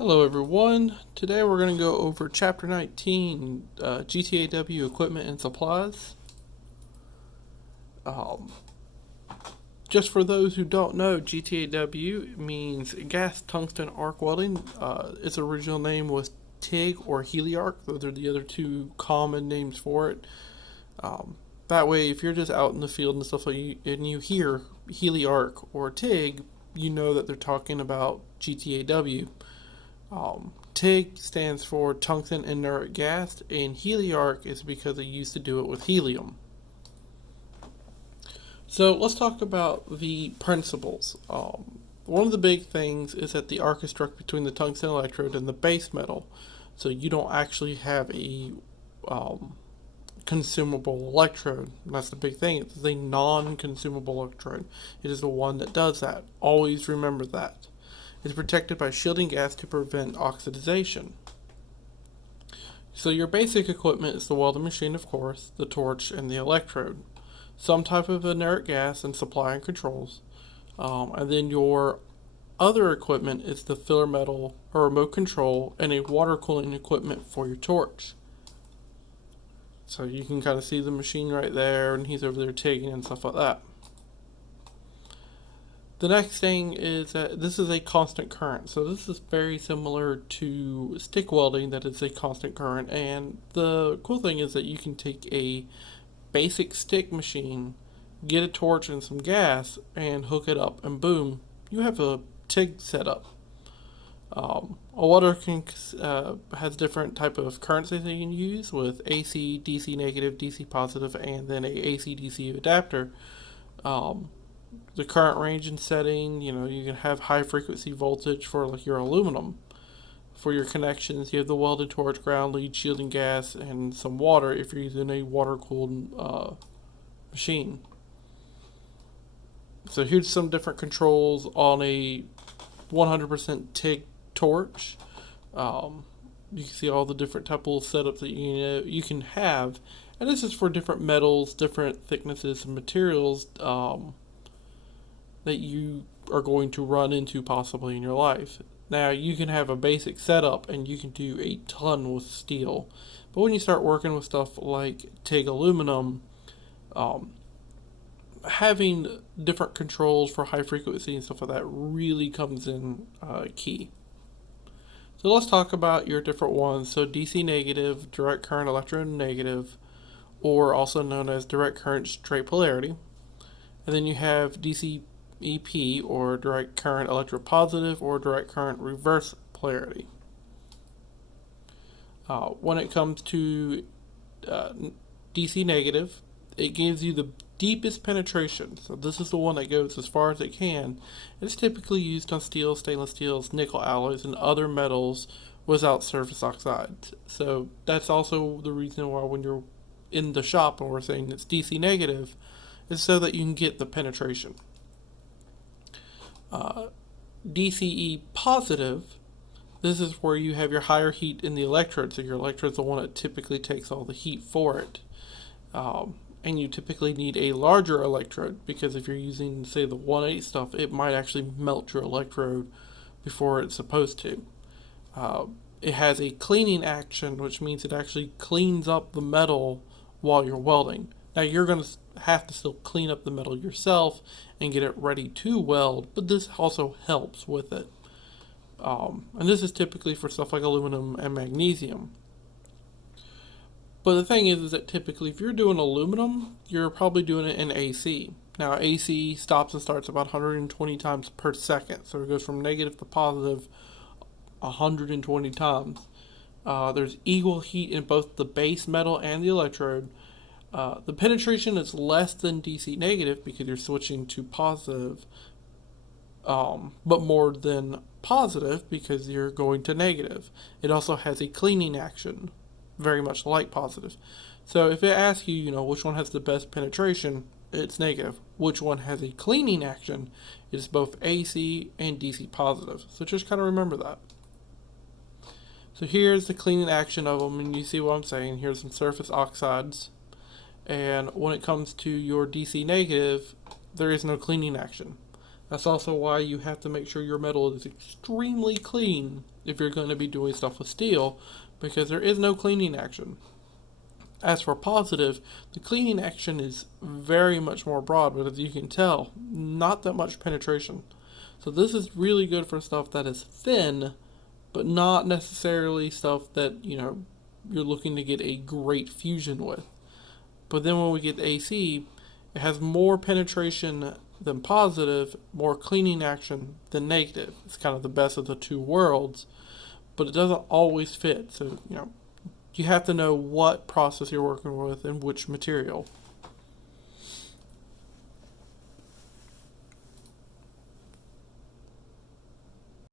Hello everyone, today we're going to go over Chapter 19, GTAW Equipment and Supplies. Um, just for those who don't know, GTAW means Gas Tungsten Arc Welding. Its original name was TIG or Heliarc. Those are the other two common names for it. That way, if you're just out in the field and stuff and you hear Heliarc or TIG, you know that they're talking about GTAW. TIG stands for tungsten inert gas, and Heliarc is because they used to do it with helium. So let's talk about the principles. One of the big things is that the arc is struck between the tungsten electrode and the base metal, so you don't actually have a consumable electrode. That's the big thing. It's a non-consumable electrode. It is the one that does that. Always remember that. It's protected by shielding gas to prevent oxidization. So your basic equipment is the welding machine, of course, the torch, and the electrode. Some type of inert gas and supply and controls. And then your other equipment is the filler metal or remote control and a water cooling equipment for your torch. So you can kind of see the machine right there, and he's over there tagging and stuff like that. The next thing is that this is a constant current. So this is very similar to stick welding, that is a constant current. And the cool thing is that you can take a basic stick machine, get a torch and some gas, and hook it up, and boom, you have a TIG setup. A welder has different type of currents that you can use with AC, DC negative, DC positive, and then a AC DC adapter. The current range and setting, you can have high frequency voltage for like your aluminum. For your connections, you have the welded torch, ground lead, shielding gas, and some water if you're using a water cooled machine. So here's some different controls on a 100% TIG torch. You can see all the different type of setups that you can have, and this is for different metals, different thicknesses and materials that you are going to run into possibly in your life. Now, you can have a basic setup and you can do a ton with steel, but when you start working with stuff like TIG aluminum, having different controls for high frequency and stuff like that really comes in key. So let's talk about your different ones. So DC negative, direct current electrode negative, or also known as direct current straight polarity. And then you have DCEP, or direct current electropositive, or direct current reverse polarity. When it comes to DC negative, it gives you the deepest penetration. So this is the one that goes as far as it can. It's typically used on steel, stainless steels, nickel alloys, and other metals without surface oxides. So that's also the reason why when you're in the shop and we're saying it's DC negative, is so that you can get the penetration. DCE positive, this is where you have your higher heat in the electrode. So your electrode is the one that typically takes all the heat for it. And you typically need a larger electrode, because if you're using, say, the 1/8 stuff, it might actually melt your electrode before it's supposed to. It has a cleaning action, which means it actually cleans up the metal while you're welding. Now, you're going to have to still clean up the metal yourself and get it ready to weld, but this also helps with it. And this is typically for stuff like aluminum and magnesium. But the thing is that typically if you're doing aluminum, you're probably doing it in AC. Now, AC stops and starts about 120 times per second, so it goes from negative to positive 120 times. There's equal heat in both the base metal and the electrode. The penetration is less than DC negative because you're switching to positive, but more than positive because you're going to negative. It also has a cleaning action, very much like positive. So if it asks you, which one has the best penetration, it's negative. Which one has a cleaning action, it's both AC and DC positive. So just kind of remember that. So here's the cleaning action of them, and you see what I'm saying. Here's some surface oxides. And when it comes to your DC negative, there is no cleaning action. That's also why you have to make sure your metal is extremely clean if you're going to be doing stuff with steel, because there is no cleaning action. As for positive, the cleaning action is very much more broad, but as you can tell, not that much penetration. So this is really good for stuff that is thin, but not necessarily stuff that, you're looking to get a great fusion with. But then when we get AC, it has more penetration than positive, more cleaning action than negative. It's kind of the best of the two worlds, but it doesn't always fit. So, you have to know what process you're working with and which material.